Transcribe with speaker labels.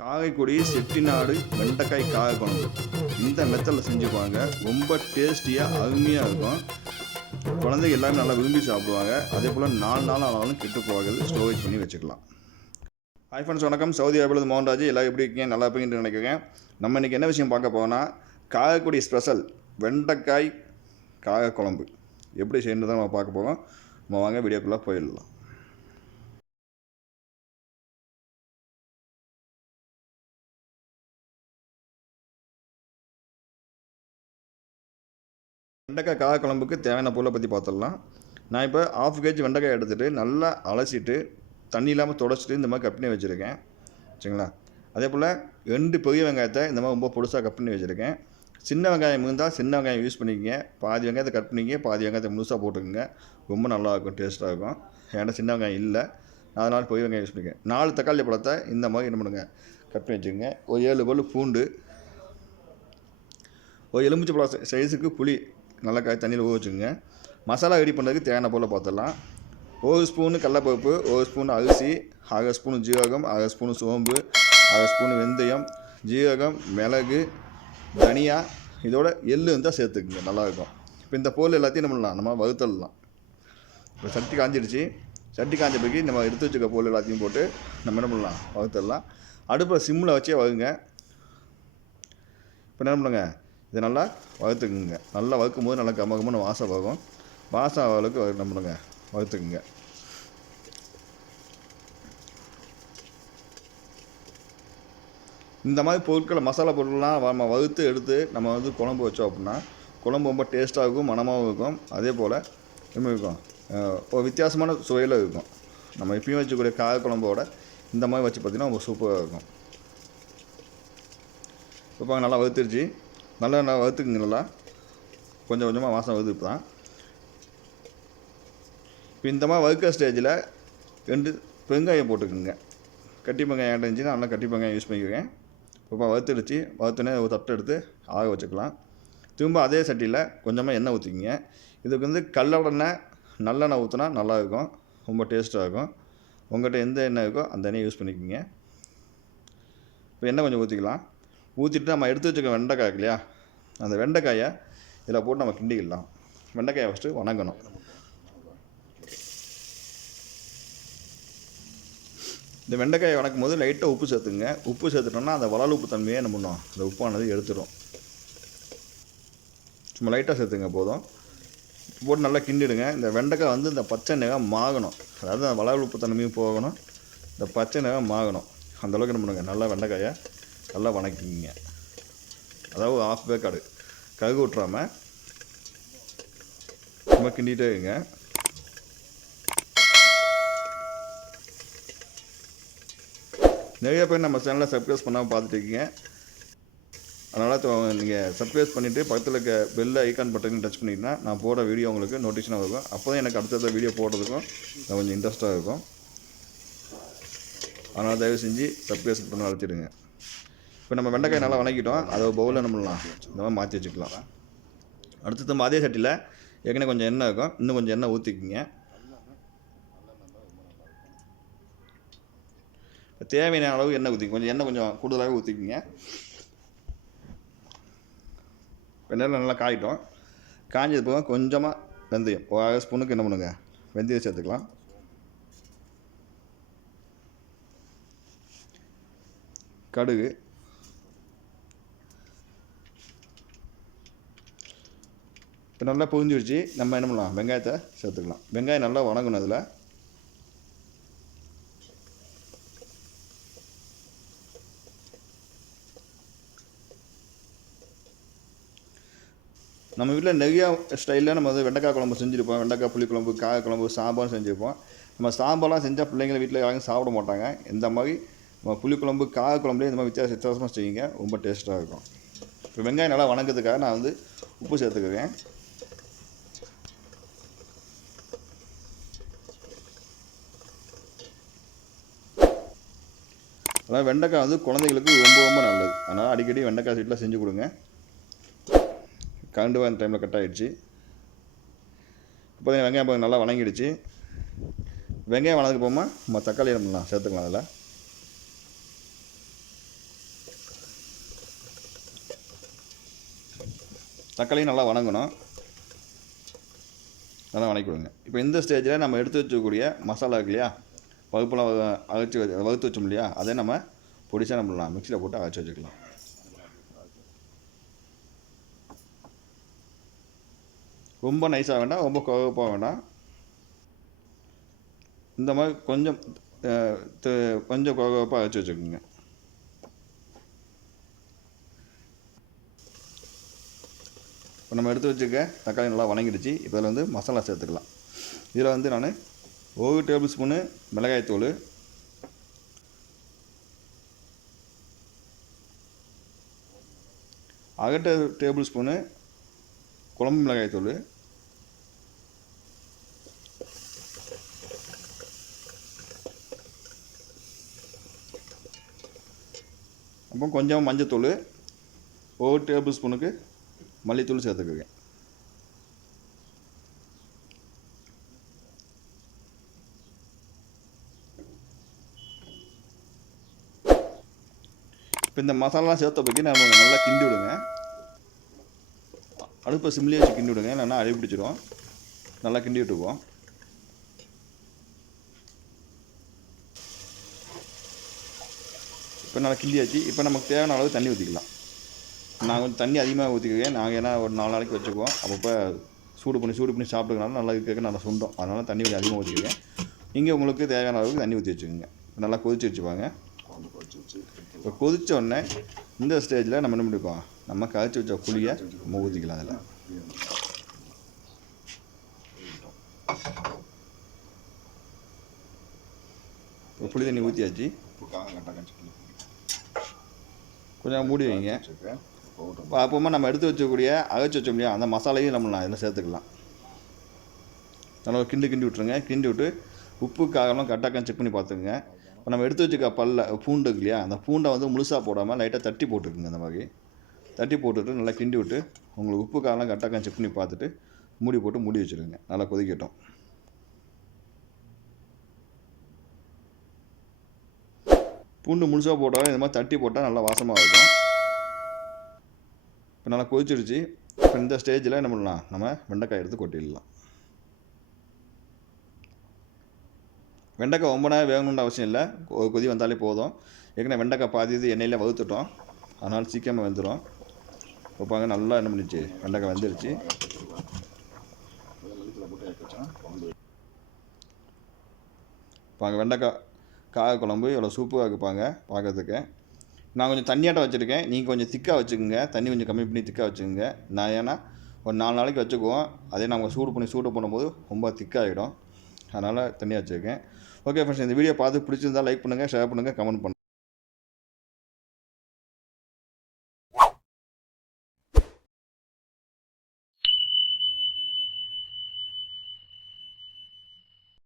Speaker 1: காரைக்குடி செட்டிநாடு வெண்டைக்காய் காய குழம்பு. இந்த மெத்தடில் செஞ்சுக்குவாங்க ரொம்ப டேஸ்டியாக அருமையாக இருக்கும். குழந்தைங்க எல்லாமே நல்லா விரும்பி சாப்பிடுவாங்க. அதே போல் நாலு நாள் ஆனாலும் கெட்டு போகாது. ஸ்டோரேஜ் பண்ணி வச்சுக்கலாம். ஹாய் ஃப்ரெண்ட்ஸ் வணக்கம். சவுதி அரேபியில் மோகன்ராஜ். எல்லாம் எப்படி இருக்கீங்க? நல்லா இருப்பீங்கன்னு நினைக்கிறேன். நம்ம இன்றைக்கி என்ன விஷயம் பார்க்க போனால் காரைக்குடி ஸ்பெஷல் வெண்டைக்காய் காய குழம்பு. எப்படி செய்யணுன்றதை நம்ம பார்க்க போகிறோம் நம்ம வாங்க வீடியோக்குள்ளே போயிடலாம். வெண்டைக்காய் காய குழம்புக்கு தேவையான பொருளை பற்றி பார்த்துடலாம் நான் இப்போ ஆஃப் கேஜி வெண்டைக்காய் எடுத்துகிட்டு நல்லா அலசிட்டு தண்ணி இல்லாமல் தொடச்சிட்டு இந்த மாதிரி கட் பண்ணி வச்சுருக்கேன். சரிங்களா? அதே போல் ரெண்டு பெரிய வெங்காயத்தை இந்த மாதிரி ரொம்ப பொடுசாக கட் பண்ணி வச்சுருக்கேன். சின்ன வெங்காயம் இருந்தால் சின்ன வெங்காயம் யூஸ் பண்ணிக்கங்க. பாதி வெங்காயத்தை கட் பண்ணிக்கங்க பாதி வெங்காயத்தை முழுசாக போட்டுக்கோங்க. ரொம்ப நல்லாயிருக்கும் டேஸ்ட்டாக இருக்கும். ஏன்னா சின்ன வெங்காயம் இல்லை. அதனால் பெரிய வெங்காயம் யூஸ் பண்ணிக்கேன். நாலு தக்காளி பழத்தை இந்த மாதிரி என்ன பண்ணுங்க கட் பண்ணி வச்சுக்கோங்க. ஒரு ஏழு பல் பூண்டு ஒரு எலுமிச்சை பழம் சைஸுக்கு புளி நல்லா காய் தண்ணியில் ஊற வச்சுக்கோங்க. மசாலா ரெடி பண்ணுறதுக்கு தேவையான போல் பார்த்துடலாம். ஒரு ஸ்பூனு கடலப்பருப்பு ஒரு ஸ்பூன் அரிசி அரை ஸ்பூன் ஜீரகம் அரை ஸ்பூன் சோம்பு அரை ஸ்பூன் வெந்தயம் ஜீரகம் மிளகு தனியா இதோட எள்ளு இருந்தால் சேர்த்துக்குங்க. நல்லாயிருக்கும் இப்போ இந்த பொருள் எல்லாத்தையும் நம்ம பண்ணலாம்? நம்ம வறுத்தடலாம். இப்போ சட்டி காஞ்சிடுச்சு. சட்டி காஞ்ச பிறகு நம்ம எடுத்து வச்சுக்க பொருள் எல்லாத்தையும் போட்டு நம்ம என்ன பண்ணலாம்? வறுத்தடலாம். அடுப்பில் சிம்மில் வச்சே வருங்க இப்போ என்ன பண்ணுங்க? இதை நல்லா வளர்த்துக்குங்க. நல்லா வறுக்கும் போது நல்லா கம்ம கம்மனு வாசம் போகும். வாசம் அளவுக்கு வறு- என்ன பண்ணுங்க. வறுத்துக்குங்க இந்த மாதிரி பொருட்களை மசாலா பொருட்கள்லாம் நம்ம வறுத்து எடுத்து நம்ம வந்து குழம்பு வச்சோம் அப்படின்னா குழம்பு ரொம்ப டேஸ்ட்டாக இருக்கும் மணமாகவும் இருக்கும். அதே போல் எப்படி இருக்கும்? ஒரு வித்தியாசமான சுவையில் இருக்கும். நம்ம எப்பயும் வச்சுக்கூடிய கார குழம்போட இந்த மாதிரி வச்சு பார்த்திங்கன்னா ரொம்ப சூப்பராக இருக்கும். இப்போ நல்லா வறுத்துருச்சு. நல்லா நல்லா வறுத்துக்குங்க நல்லா கொஞ்சம் கொஞ்சமாக வாசம் வருது இப்போ தான் இப்போ இந்த மாதிரி வறுக்கிற ஸ்டேஜில் ரெண்டு வெங்காயம் போட்டுக்குங்க. கட்டி வெங்காயம் இருந்துச்சுன்னா நல்லா கட்டி வெங்காயம் யூஸ் பண்ணிக்குவேன் இப்போ வறுத்துடுச்சு. வறுத்துனே ஒரு தட்டை எடுத்து ஆக வச்சுக்கலாம். திரும்ப அதே சட்டியில் கொஞ்சமாக எண்ணெய் ஊற்றிக்கிங்க இதுக்கு வந்து கல்லடெண்ணெய் நல்லெண்ணெய் ஊற்றினா நல்லாயிருக்கும். ரொம்ப டேஸ்ட்டாக இருக்கும். உங்கள்கிட்ட எந்த எண்ணெய் இருக்கோ அந்த எண்ணெய் யூஸ் பண்ணிக்கோங்க. இப்போ எண்ணெய் கொஞ்சம் ஊற்றிக்கலாம் ஊற்றிட்டு நம்ம எடுத்து வச்சுக்க வெண்டைக்காய் இருக்கு இல்லையா அந்த வெண்டைக்காயை இதில் போட்டு நம்ம கிண்டிக்கலாம். வெண்டைக்காயை ஃபஸ்ட்டு வணங்கணும். இந்த வெண்டைக்காயை வணக்கும் போது லைட்டாக உப்பு சேர்த்துங்க. உப்பு சேர்த்துட்டோம்னா அந்த வளல் உப்பு தன்மையை என்ன பண்ணும்? அந்த உப்பானது எடுத்துடும் சும்மா லைட்டாக சேர்த்துங்க போதும். போட்டு நல்லா கிண்டிடுங்க. இந்த வெண்டைக்காய் வந்து இந்த பச்சை நிறம் மாகணும். அதாவது அந்த உப்பு தன்மையும் போகணும். இந்த பச்சை நிறம் மாகணும். அந்த அளவுக்கு என்ன பண்ணுங்கள் நல்லா வெண்டைக்காயை நல்லா வணக்கிங்க அதாவது ஆஃப் கடு கழுகு விட்றாம சும்மா கிண்டிகிட்டே இருங்க. நிறைய பேர் நம்ம சேனலில் சப்ஸ்கிரைப் பண்ணாமல் பார்த்துட்டு இருக்கீங்க. அதனால் நீங்கள் சப்ஸ்கிரைப் பண்ணிவிட்டு பக்கத்தில் இருக்க பெல் ஐக்கான் பட்டனை டச் பண்ணிங்கன்னா நான் போடுற வீடியோ உங்களுக்கு நோட்டிஃபிகேஷனாக இருக்கும் அப்போ தான் எனக்கு அடுத்தடுத்த வீடியோ போடுறதுக்கும் கொஞ்சம் இன்ட்ரெஸ்ட்டாக இருக்கும். அதனால் தயவு செஞ்சு சப்ஸ்கிரைப் பண்ண அழைச்சிடுங்க இப்போ நம்ம வெண்டைக்காய் நல்லா வணக்கிட்டோம். அதை ஒரு பவுலில் என்ன பண்ணலாம் இந்த மாதிரி மாற்றி வச்சுக்கலாம். அடுத்து நம்ம அதே சட்டியில் ஏற்கனவே கொஞ்சம் எண்ணெய் இருக்கும். இன்னும் கொஞ்சம் எண்ணெய் ஊற்றிக்கிங்க தேவையான அளவு எண்ணெய் ஊற்றிங்க கொஞ்சம் எண்ணெய் கொஞ்சம் கூடுதலாகவே ஊற்றிக்கிங்க வெண்ணெய் நல்லா காயிட்டோம். காஞ்சது போக கொஞ்சமாக வெந்தயம். ஒரு ஸ்பூனுக்கு என்ன பண்ணுங்க? வெந்தயம் சேர்த்துக்கலாம். கடுகு. இப்போ நல்லா புரிஞ்சிடுச்சு நம்ம என்ன பண்ணலாம்? வெங்காயத்தை சேர்த்துக்கலாம். வெங்காயம் நல்லா வணங்கணும் அதில். நம்ம வீட்டில் நிறையா ஸ்டைலில் நம்ம வந்து வெண்டைக்காய் குழம்பு செஞ்சுருப்போம். வெண்டைக்காய் புளி குழம்பு காய குழம்பு சாம்பார் செஞ்சுருப்போம். நம்ம சாம்பார்லாம் செஞ்சால் பிள்ளைங்கள வீட்டில் யாரும் சாப்பிட மாட்டாங்க. இந்த மாதிரி நம்ம புளி குழம்பு காய குழம்புலேயே இந்த மாதிரி வித்தியாச வித்தியாசமாக செய்யுங்க ரொம்ப டேஸ்ட்டாக இருக்கும். இப்போ வெங்காயம் நல்லா வணங்குறதுக்காக நான் வந்து உப்பு சேர்த்துக்குவேன் அதனால் வெண்டைக்காய் வந்து குழந்தைகளுக்கு ரொம்ப ரொம்ப நல்லது. அதனால் அடிக்கடி வெண்டைக்காய் சீட்டில் செஞ்சு கொடுங்க. கரண்டு அந்த டைமில் கட் ஆகிடுச்சு இப்போ வெங்காயம் இப்போ நல்லா வணங்கிடுச்சு. வெங்காயம் வளர்ந்து போமா நம்ம தக்காளி என்ன பண்ணலாம்? சேர்த்துக்கலாம் அதில். தக்காளியும் நல்லா வணங்கணும். நல்லா வணக்கி கொடுங்க. இப்போ இந்த ஸ்டேஜில் நம்ம எடுத்து வச்சக்கூடிய மசாலா இருக்கு இல்லையா? பருப்புலாம் அரைச்சி வச்சு வறுத்து வச்சோம் இல்லையா? அதை நம்ம பொடிசாக நம்ம பண்ணலாம். மிக்சியில் போட்டு அரைச்சி வச்சுக்கலாம். ரொம்ப நைஸாக வேண்டாம். ரொம்ப குழப்பாக வேண்டாம். இந்த மாதிரி கொஞ்சம் கொஞ்சம் குழப்பாக அரைச்சி வச்சுக்கோங்க. இப்போ நம்ம எடுத்து வச்சுக்க தக்காளி நல்லா வணங்கிடுச்சு. இப்போ இதில் வந்து மசாலா சேர்த்துக்கலாம். இதில் வந்து நான் ஒரு டேபிள் ஸ்பூனு மிளகாய்த்தூள். அரை டேபிள் ஸ்பூனு குழம்பு மிளகாய்த்தூள். அப்புறம் கொஞ்சம் மஞ்சத்தூள். ஒரு டேபிள் ஸ்பூனுக்கு மல்லித்தூள் சேர்த்துக்குங்க. இப்போ இந்த மசாலாலாம் சேர்த்த பற்றி நம்ம நல்லா கிண்டி விடுங்க. அடுப்பை சிம்லேயே வச்சு கிண்டி விடுங்க இல்லைன்னா அடி பிடிச்சிடும் நல்லா கிண்டி விட்டுக்குவோம். இப்போ நல்லா கிண்டியாச்சு. இப்போ நமக்கு தேவையான அளவு தண்ணி ஊற்றிக்கலாம் நாங்கள் கொஞ்சம் தண்ணி அதிகமாக ஊற்றிக்குவேன் நாங்கள் ஏன்னா ஒரு நாலு நாளைக்கு வச்சுக்குவோம். அப்பப்போ சூடு பண்ணி சூடு பண்ணி சாப்பிட்டுக்கனால நல்லா இருக்க நல்லா சுண்டோம். அதனால் தண்ணி கொஞ்சம் அதிகமாக ஊற்றிக்குவேன் நீங்கள் உங்களுக்கு தேவையான அளவுக்கு தண்ணி ஊற்றி வச்சுக்கோங்க. நல்லா கொதிச்சு வச்சுப்பாங்க இப்போ கொதிச்ச உடனே இந்த ஸ்டேஜில் நம்ம என்ன பண்ணிருக்கோம் நம்ம கரைச்சி வச்ச புளியை நம்ம ஊற்றிக்கலாம் அதில். இப்போ புளி தண்ணி ஊற்றியாச்சு கொஞ்சம் மூடி வைங்க. அப்போமா நம்ம எடுத்து வச்சக்கூடிய அரைச்சி வச்சோம் இல்லையா அந்த மசாலையும் நம்ம இதில் சேர்த்துக்கலாம். நல்லா கிண்டு கிண்டி விட்ருங்க கிண்டி விட்டு உப்பு காரம்லாம் கரெக்டாக செக் பண்ணி பார்த்துக்குங்க. இப்போ நம்ம எடுத்து வச்சுக்க பல்ல பூண்டு இருக்கு இல்லையா? அந்த பூண்டை வந்து முழுசாக போடாமல் லைட்டாக தட்டி போட்டுருக்குங்க அந்த மாதிரி. தட்டி போட்டுட்டு நல்லா கிண்டி விட்டு உங்களுக்கு உப்பு காரெலாம் கரெக்டாக செக் பண்ணி பார்த்துட்டு மூடி போட்டு மூடி வச்சுருங்க. நல்லா கொதிக்கட்டும். பூண்டு முழுசாக போட்டாலும் இந்த மாதிரி தட்டி போட்டால் நல்லா வாசமாக இருக்கும். இப்போ நல்லா கொதிச்சிருச்சு. இப்போ இந்த ஸ்டேஜில் என்ன பண்ணலாம்? நம்ம வெண்டைக்காய் எடுத்து கொட்டிடலாம். வெண்டைக்காய் ரொம்ப நேரம் வேகணுன்ற அவசியம் இல்லை. ஒரு கொதி வந்தாலே போதும். ஏற்கனவே வெண்டைக்காய் பாதி இது எண்ணெயில் வறுத்துட்டோம். அதனால் சீக்கிரமாக வெந்துடும் இப்போ பாருங்க நல்லா என்ன பண்ணிச்சு வெண்டைக்காய் வெந்துருச்சு. பாங்க வெண்டைக்காய் காய குழம்பு இவ்வளோ சூப்பராக இருப்பாங்க பார்க்கறதுக்கு. நான் கொஞ்சம் தண்ணியாட்டம் வச்சுருக்கேன். நீங்கள் கொஞ்சம் திக்காக வச்சுக்கோங்க. தண்ணி கொஞ்சம் கம்மி பண்ணி திக்காக வச்சுக்கோங்க. நான் ஏன்னா ஒரு நாலு நாளைக்கு வச்சுக்குவோம். அதே நம்ம சூடு பண்ணி சூடு பண்ணும்போது ரொம்ப திக்காகிடும் அதனால் தனியாக வச்சுருக்கேன். ஓகே ஃப்ரெண்ட்ஸ் இந்த வீடியோ பார்த்து பிடிச்சிருந்தா லைக் பண்ணுங்கள் ஷேர் பண்ணுங்கள் கமெண்ட் பண்ணுங்கள்